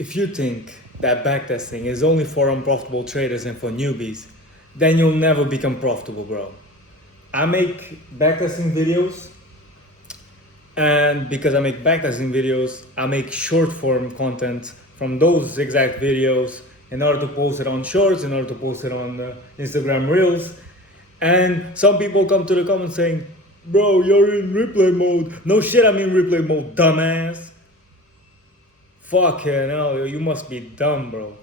If you think that backtesting is only for unprofitable traders and for newbies, then you'll never become profitable, bro. I make backtesting videos, and because I make backtesting videos, I make short form content from those exact videos in order to post it on shorts, in order to post it on Instagram Reels. And some people come to the comments saying, bro, you're in replay mode. No shit, I'm in replay mode, dumbass. Fucking hell, you must be dumb, bro.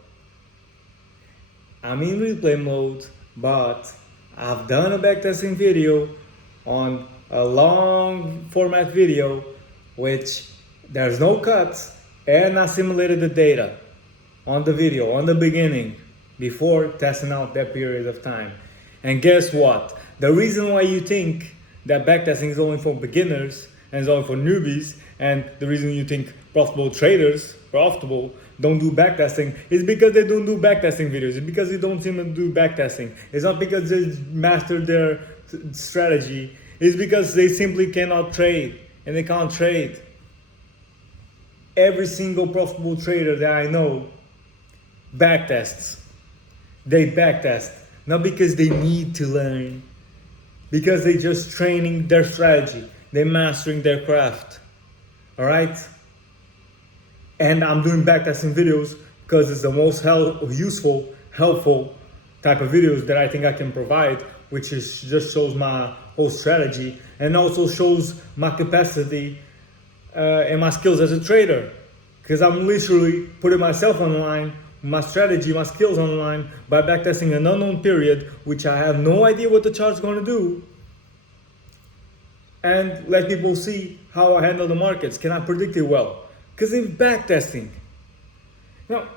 I'm in replay mode, but I've done a backtesting video on a long format video, which there's no cuts, and I simulated the data on the video, on the beginning, before testing out that period of time. And guess what? The reason why you think that backtesting is only for beginners and is only for newbies, and the reason you think profitable traders, don't do backtesting, is because they don't do backtesting videos. It's because they don't seem to do backtesting. It's not because they mastered their strategy. It's because they simply cannot trade, and they can't trade. Every single profitable trader that I know backtests. They backtest, not because they need to learn, because they just training their strategy. They're mastering their craft. All right? And I'm doing backtesting videos because it's the most useful, helpful type of videos that I think I can provide, which is just shows my whole strategy and also shows my capacity and my skills as a trader. Because I'm literally putting myself on the line, my strategy, my skills on the line by backtesting an unknown period, which I have no idea what the chart's going to do, and let people see how I handle the markets. Can I predict it well? Because in backtesting, now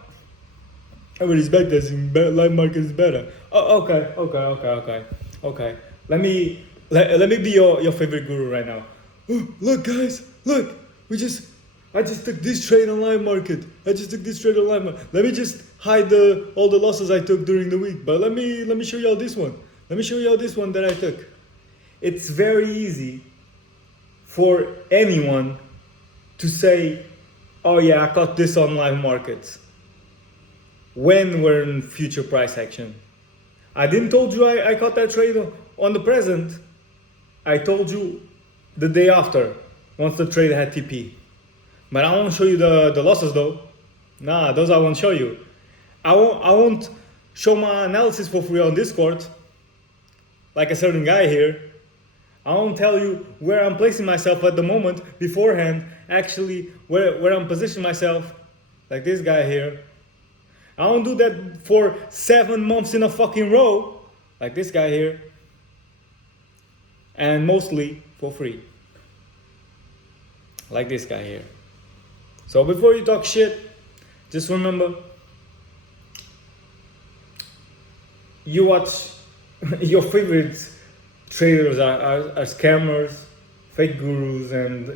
everybody's backtesting, live market is better. Oh, okay. Let me be your favorite guru right now. Oh, look, guys, look, I just took this trade on live market. Let me just hide all the losses I took during the week. But let me show y'all this one. Let me show y'all this one that I took. It's very easy for anyone to say, oh yeah, I caught this on live markets when we're in future price action. I didn't told you I caught that trade on the present. I told you the day after, once the trade had TP. But I won't show you the losses though. Nah, those I won't show you. I won't show my analysis for free on Discord, like a certain guy here. I won't tell you where I'm placing myself at the moment beforehand, actually where I'm positioning myself, like this guy here. I won't do that for 7 months in a fucking row, like this guy here. And mostly for free, like this guy here. So before you talk shit, just remember, you watch your favorite traders are scammers, fake gurus, and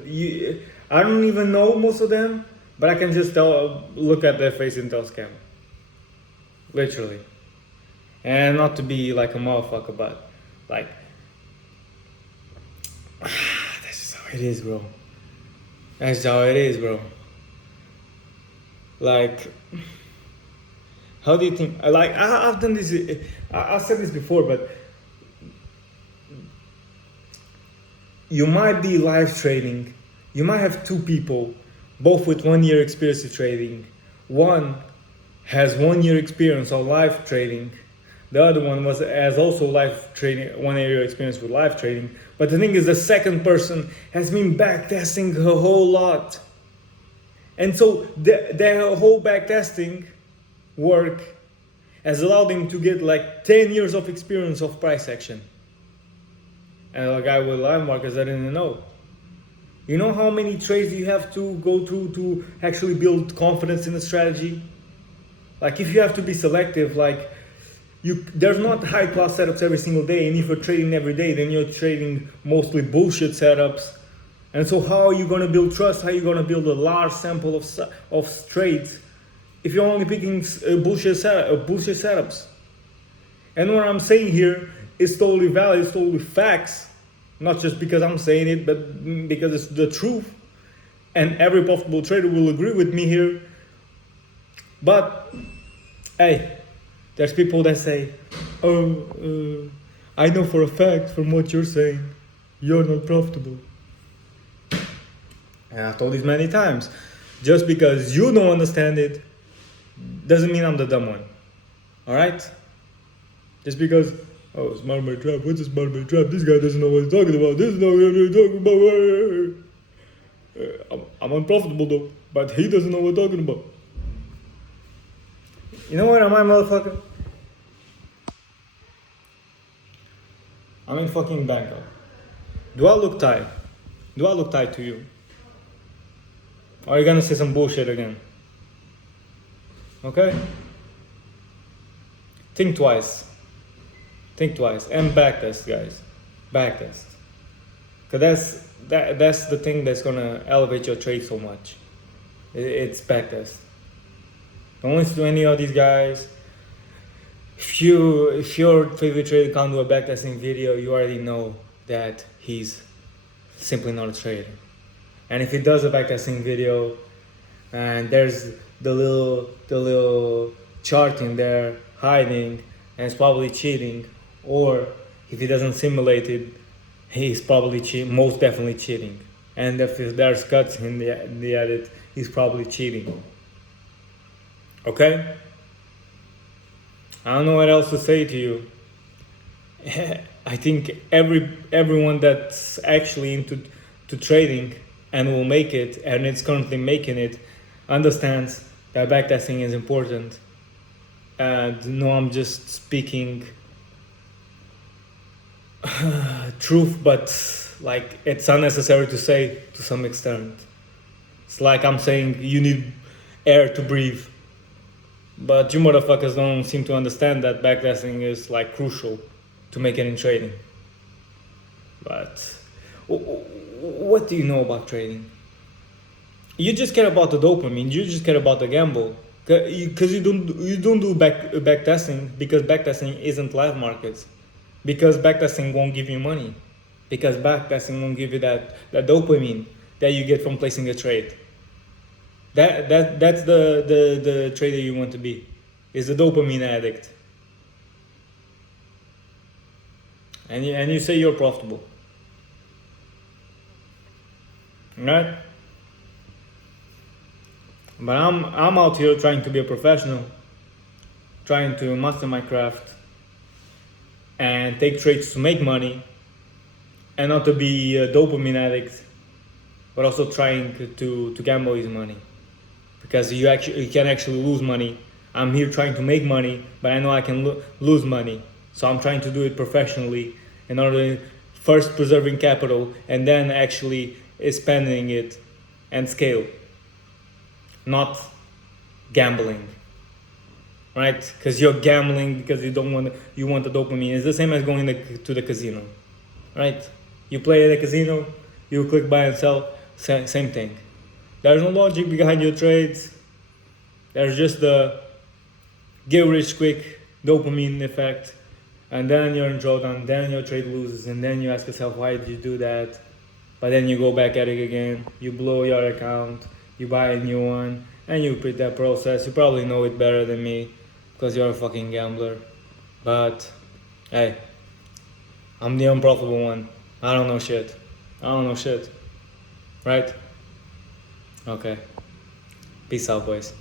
I don't even know most of them, but I can just look at their face and tell scam. Literally. And not to be like a motherfucker, but like, that's just how it is, bro. That's how it is, bro. Like, how do you think, like, I've done this, I've said this before, but you might be live trading, you might have two people, both with 1 year experience of trading. One has 1 year experience on live trading, the other one has also live trading, 1 year experience with live trading. But the thing is, the second person has been backtesting a whole lot. And so their whole backtesting work has allowed them to get like 10 years of experience of price action. And a guy with live markets, I didn't know. You know how many trades you have to go through to actually build confidence in the strategy? Like, if you have to be selective, like, there's not high class setups every single day, and if you're trading every day, then you're trading mostly bullshit setups. And so how are you going to build trust? How are you going to build a large sample of trades if you're only picking bullshit setups? And what I'm saying here is totally valid, it's totally facts. Not just because I'm saying it, but because it's the truth. And every profitable trader will agree with me here. But hey, there's people that say, oh, I know for a fact from what you're saying, you're not profitable. And I've told this many times. Just because you don't understand it doesn't mean I'm the dumb one. Alright? Just because, oh, smart money trap, what's a smart money trap? This guy doesn't know what he's talking about. This is not what he's talking about. I'm unprofitable though, but he doesn't know what I'm talking about. You know what am I, motherfucker? I'm in fucking Bangkok. Do I look tight? Do I look tight to you? Or are you gonna say some bullshit again? Okay? Think twice. Think twice. And backtest, guys. Backtest. Cause that's the thing that's gonna elevate your trade so much. It's backtest. Don't listen to any of these guys. If your favorite trader can't do a backtesting video, you already know that he's simply not a trader. And if he does a backtesting video and there's the little chart in there hiding and it's probably cheating, or if he doesn't simulate it, he's probably most definitely cheating. And if there's cuts in the edit, he's probably cheating. Okay? I don't know what else to say to you. I think everyone that's actually into trading and will make it, and it's currently making it, understands that backtesting is important. And no, I'm just speaking truth, but like it's unnecessary to say to some extent. It's like I'm saying you need air to breathe. But you motherfuckers don't seem to understand that backtesting is like crucial to make it in trading. But what do you know about trading? You just care about the dopamine. You just care about the gamble. Because you don't do backtesting because backtesting isn't live markets. Because backtesting won't give you money. Because backtesting won't give you that dopamine that you get from placing a trade. That's the trader you want to be, is the dopamine addict. And you say you're profitable. Right? But I'm out here trying to be a professional, trying to master my craft and take trades to make money, and not to be a dopamine addict, but also trying to gamble his money. Because you can actually lose money. I'm here trying to make money, but I know I can lose money. So I'm trying to do it professionally in order to first preserving capital and then actually spending it and scale. Not gambling, right? Because you're gambling because you want the dopamine. It's the same as going to the casino, right? You play at a casino, you click buy and sell, same thing. There's no logic behind your trades. There's just the get rich quick dopamine effect, and then you're in drawdown, then your trade loses, and then you ask yourself, why did you do that? But then you go back at it again, you blow your account, you buy a new one, and you repeat that process. You probably know it better than me, because you're a fucking gambler. But, hey, I'm the unprofitable one. I don't know shit. Right? Okay. Peace out, boys.